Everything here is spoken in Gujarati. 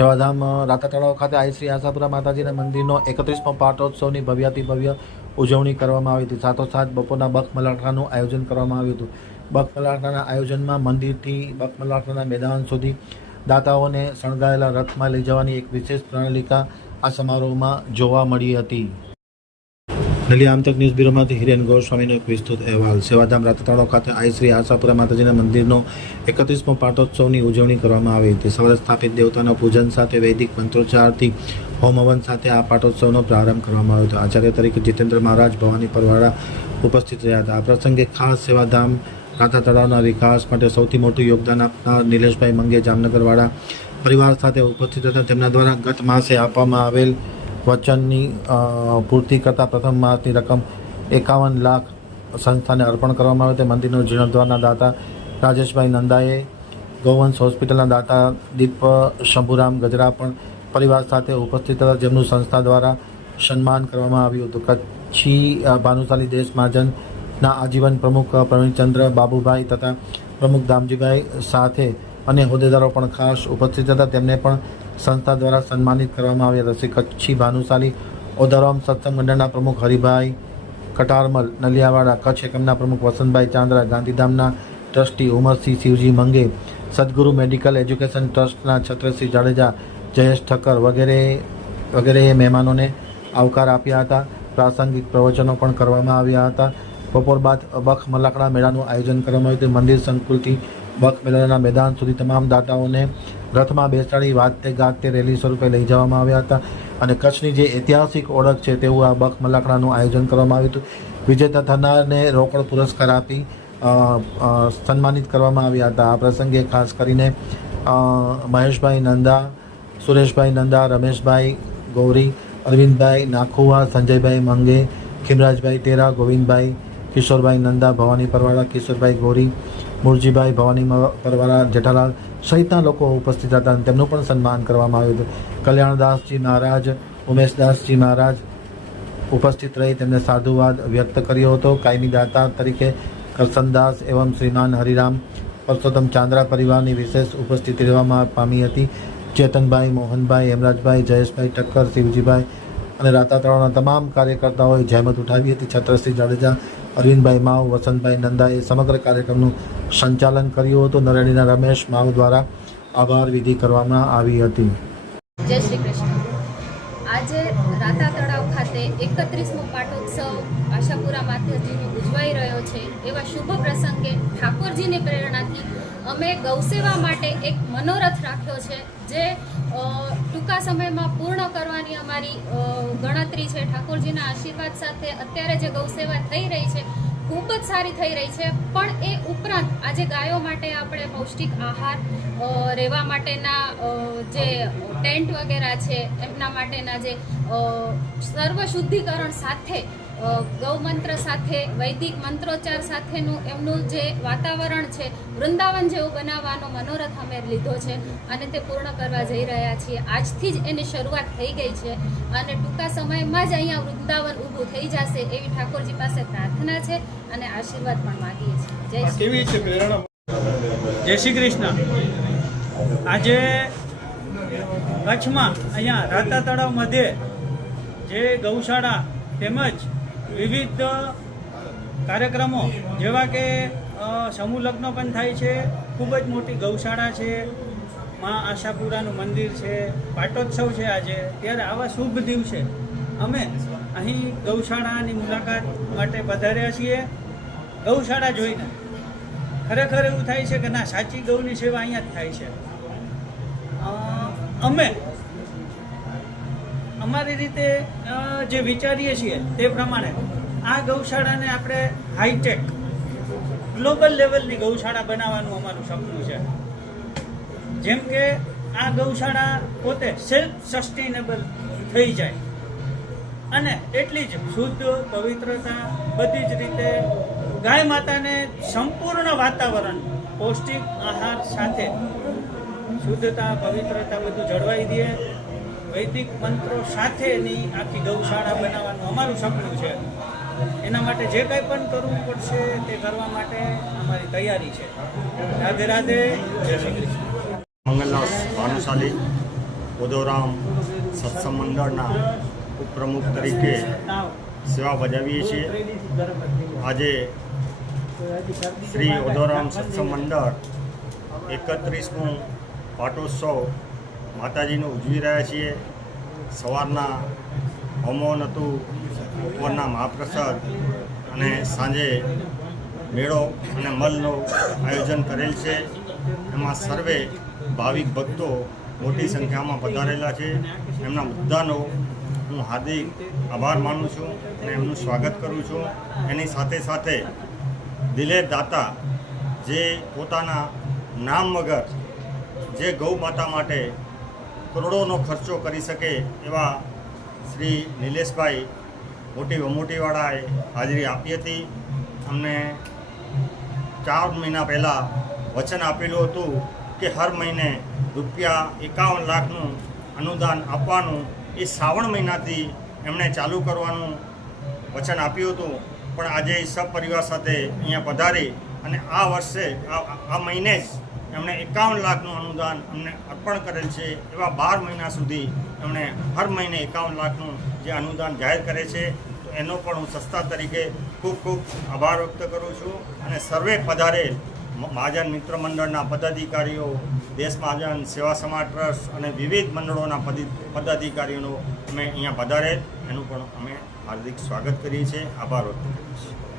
સેવાધામ રાતા ખાતે આઈ શ્રી આશાપુરા માતાજીના મંદિરનો એકત્રીસમો પાટોત્સવની ભવ્યાતિ ભવ્ય ઉજવણી કરવામાં આવી હતી. સાથોસાથ બપોરના બખ મલાઠાનું આયોજન કરવામાં આવ્યું હતું. બખ મલાઠાના આયોજનમાં મંદિરથી બખ મલાઠાના મેદાન સુધી દાતાઓને શણગારેલા રથમાં લઈ જવાની એક વિશેષ પ્રણાલિકા આ સમારોહમાં જોવા મળી હતી. નલિયા આમતક ન્યૂઝ બ્યુરોમાંથી હિરેન ગોસ્વામીનો એક વિસ્તૃત અહેવાલ. સેવાધામ રાતતાળો ખાતે આઈ શ્રી આશાપુરા માતાજીના મંદિરનો એકત્રીસમો પાટોત્સવની ઉજવણી કરવામાં આવી હતી. સવારે સ્થાપિત દેવતાના પૂજન સાથે વૈદિક મંત્રોચ્ચારથી હોમ હવન સાથે આ પાટોત્સવનો પ્રારંભ કરવામાં આવ્યો હતો. આચાર્ય તરીકે જીતેન્દ્ર મહારાજ ભવાની પરવાળા ઉપસ્થિત રહ્યા હતા. આ પ્રસંગે ખાસ સેવાધામ રાતા તળાવના વિકાસ માટે સૌથી મોટું યોગદાન આપનાર નિલેશભાઈ મંગે જામનગરવાળા પરિવાર સાથે ઉપસ્થિત હતા. તેમના દ્વારા ગત માસે આપવામાં આવેલ વચનની પૂર્તિ કરતા પ્રથમ માસની રકમ એકાવન લાખ સંસ્થાને અર્પણ કરવામાં આવે. તે મંદિરનો જીર્ણોદ્ધારના દાતા રાજેશભાઈ નંદાએ, ગૌવંશ હોસ્પિટલના દાતા દીપ શંભુરામ ગજરા પણ પરિવાર સાથે ઉપસ્થિત હતા, જેમનું સંસ્થા દ્વારા સન્માન કરવામાં આવ્યું હતું. કચ્છી ભાનુશાલી દેશ મહાજનના આજીવન પ્રમુખ પ્રવીણચંદ્ર બાબુભાઈ તથા પ્રમુખ દામજીભાઈ સાથે અને હોદ્દેદારો પણ ખાસ ઉપસ્થિત હતા. તેમને પણ સંસ્થા દ્વારા સન્માનિત કરવામાં આવ્યા. હતા કચ્છી ભાનુશાલી ઓધારામ સત્સંગ મંડળના પ્રમુખ હરિભાઈ કટારમલ, નલિયાવાડા કચ્છ એકમના પ્રમુખ વસંતભાઈ ચાંદ્રા, ગાંધીધામના trustee Umarsinh Shivji Mange, Sadguru medical education ટ્રસ્ટના છત્રસિંહ જાડેજા જયેશ ઠક્કર વગેરે, વગેરેએ મહેમાનોને આવકાર આપ્યા હતા. પ્રાસંગિક પ્રવચનો પણ કરવામાં આવ્યા હતા. બપોર બાદ બખ મલાકડા મેળાનું આયોજન કરવામાં આવ્યું હતું. મંદિર સંકુલથી બખ મેળાના મેદાન સુધી તમામ દાતાઓને રથમાં બેસાડી વાજતે ગાજતે રેલી સ્વરૂપે લઈ જવામાં આવ્યા હતા અને કચ્છની જે ઐતિહાસિક ઓળખ છે તેવું આ બખ મલાકડાનું આયોજન કરવામાં આવ્યું હતું. વિજેતા થનારને રોકડ પુરસ્કાર આપી સન્માનિત કરવામાં આવ્યા હતા. આ પ્રસંગે ખાસ કરીને મહેશભાઈ નંદા, સુરેશભાઈ નંદા, રમેશભાઈ ગૌરી, અરવિંદભાઈ નાખુવા, સંજયભાઈ મંગે, ખીમરાજભાઈ તેરા, ગોવિંદભાઈ, કિશોરભાઈ નંદા, ભવાની પરવાળા, કિશોરભાઈ ગોરી મુરજીભાઈ ભવાની પરવારા, જેઠાલાલ સહિતના લોકો ઉપસ્થિત હતા અને તેમનું પણ સન્માન કરવામાં આવ્યું હતું. કલ્યાણદાસજી મહારાજ, ઉમેશદાસજી મહારાજ ઉપસ્થિત રહી તેમને સાધુવાદ વ્યક્ત કર્યો હતો. કાયમી દાતા તરીકે કરસનદાસ એવં શ્રીમાન હરિરામ, પરસોત્તમ ચાંદ્રા પરિવારની વિશેષ ઉપસ્થિતિ રહેવામાં પામી હતી. ચેતનભાઈ, મોહનભાઈ, હેમરાજભાઈ, જયેશભાઈ ઠક્કર, શિવજીભાઈ અને રાતા તળાવના તમામ કાર્યકર્તાઓએ જહેમત ઉઠાવી હતી. છત્રસિંહ જાડેજા અરવિંદભાઈ માવ, વસંતભાઈ નંદાએ સમગ્ર કાર્યક્રમનું સંચાલન કર્યું હતું. નરેડીના રમેશ માવ દ્વારા આભાર વિધિ કરવામાં આવી હતી. પાટોત્સવ આશાપુરા માતાજીનો ઉજવાઈ રહ્યો છે. એવા શુભ પ્રસંગે ઠાકોરજીની પ્રેરણાથી અમે ગૌસેવા માટે એક મનોરથ રાખ્યો છે, જે ટૂંકા સમયમાં પૂર્ણ કરવાની અમારી ગણતરી છે. ઠાકોરજીના આશીર્વાદ સાથે અત્યારે જે ગૌસેવા થઈ રહી છે ખૂબ જ સારી થઈ રહી છે. પણ એ ઉપરાંત આજે ગાયો માટે આપણે પૌષ્ટિક આહાર રહેવા માટેના જે ટેન્ટ વગેરે છે, એમના માટેના જે સર્વ શુદ્ધિકરણ સાથે ગૌમંત્ર સાથે વૈદિક મંત્રોચ્ચાર સાથેનું એમનું જે વાતાવરણ છે વૃંદાવન જેવું બનાવવાનો મનોરથ અમે લીધો છે અને તે પૂર્ણ કરવા જઈ રહ્યા છીએ. આજથી જ એની શરૂઆત થઈ ગઈ છે અને ટૂંકા સમયમાં જ અહીંયા વૃંદાવન ઊભું થઈ જશે એવી ઠાકોરજી પાસે પ્રાર્થના છે અને આશીર્વાદ પણ માગીએ છીએ. જય શ્રી જય શ્રી કૃષ્ણ. આજે કચ્છમાં અહીંયા રાતા તળાવ મધ્યે જે ગૌશાળા તેમજ વિવિધ કાર્યક્રમો, જેવા કે સમૂહ લગ્ન પણ થાય છે. ખૂબ જ મોટી ગૌશાળા છે. મા આશાપુરાનું મંદિર છે. પાટોત્સવ છે આજે. ત્યારે આવા શુભ દિવસે અમે અહીં ગૌશાળાની મુલાકાત માટે પધાર્યા છીએ. ગૌશાળા જોઈને ખરેખર એવું થાય છે કે ના, સાચી ગૌની સેવા અહીંયા જ થાય છે. અમે અમારી રીતે જે વિચારીએ છીએ તે પ્રમાણે આ ગૌશાળાને આપણે હાઈટેક ગ્લોબલ લેવલની ગૌશાળા બનાવવાનું અમારું સપનું છે. જેમ કે આ ગૌશાળા પોતે સેલ્ફ સસ્ટેનેબલ થઈ જાય. અને એટલી જ શુદ્ધ, પવિત્રતા, બધી જ રીતે ગાય માતાને સંપૂર્ણ વાતાવરણ, પૌષ્ટિક આહાર સાથે શુદ્ધતા, પવિત્રતા બધું જળવાઈ દે. વૈદિક મંત્રો સાથેની આખી ગૌશાળા બનાવવાનું અમારું સપનું છે. એના માટે જે કંઈ પણ કરવું પડશે તે કરવા માટે અમારી તૈયારી છે. રાધે રાધે. જય શ્રી કૃષ્ણ. મંગલદાસ ભાનુશાલી ઉદોરામ સત્સંગ મંડળના ઉપપ્રમુખ તરીકે સેવા બજાવીએ છીએ. આજે શ્રી ઉદોરામ સત્સંગ મંડળ એકત્રીસમું પાટોત્સવ માતાજીનું ઉજવી રહ્યા છીએ. સવારના હોમોન હતું બપોરના મહાપ્રસાદ અને સાંજે મેળો અને મલનું આયોજન કરેલ છે. એમાં સર્વે ભાવિક ભક્તો મોટી સંખ્યામાં પધારેલા છે. એમના બધાનો હું હાર્દિક આભાર માનું છું અને એમનું સ્વાગત કરું છું. એની સાથે સાથે દિલેર દાતા જે પોતાના નામ વગર જે ગૌ માતા માટે કરોડોનો ખર્ચો કરી શકે એવા શ્રી નિલેશભાઈ મોટી વમોટીવાળાએ હાજરી આપી હતી. અમને ચાર મહિના પહેલાં વચન આપેલું હતું કે હર મહિને રૂપિયા એકાવન લાખનું અનુદાન આપવાનું એ શ્રાવણ મહિનાથી એમણે ચાલુ કરવાનું વચન આપ્યું હતું. પણ આજે સપરિવાર સાથે અહીંયા પધારી અને આ વર્ષે, આ મહિને જ એમણે એકાવન લાખનું અનુદાન અમને અર્પણ કરેલ છે એવા બાર મહિના સુધી એમણે હર મહિને એકાવન લાખનું જે અનુદાન જાહેર કરે છે, તો એનો પણ હું સંસ્થા તરીકે ખૂબ ખૂબ આભાર વ્યક્ત કરું છું અને સર્વે પધારેલ મહાજન મિત્ર મંડળના પદાધિકારીઓ, દેશ મહાજન સેવા સમાજ ટ્રસ્ટ અને વિવિધ મંડળોના પદી- પદાધિકારીઓનો અમે અહીંયા પધારેલ. એનું પણ અમે હાર્દિક સ્વાગત કરીએ છીએ. આભાર વ્યક્ત કરીએ છીએ.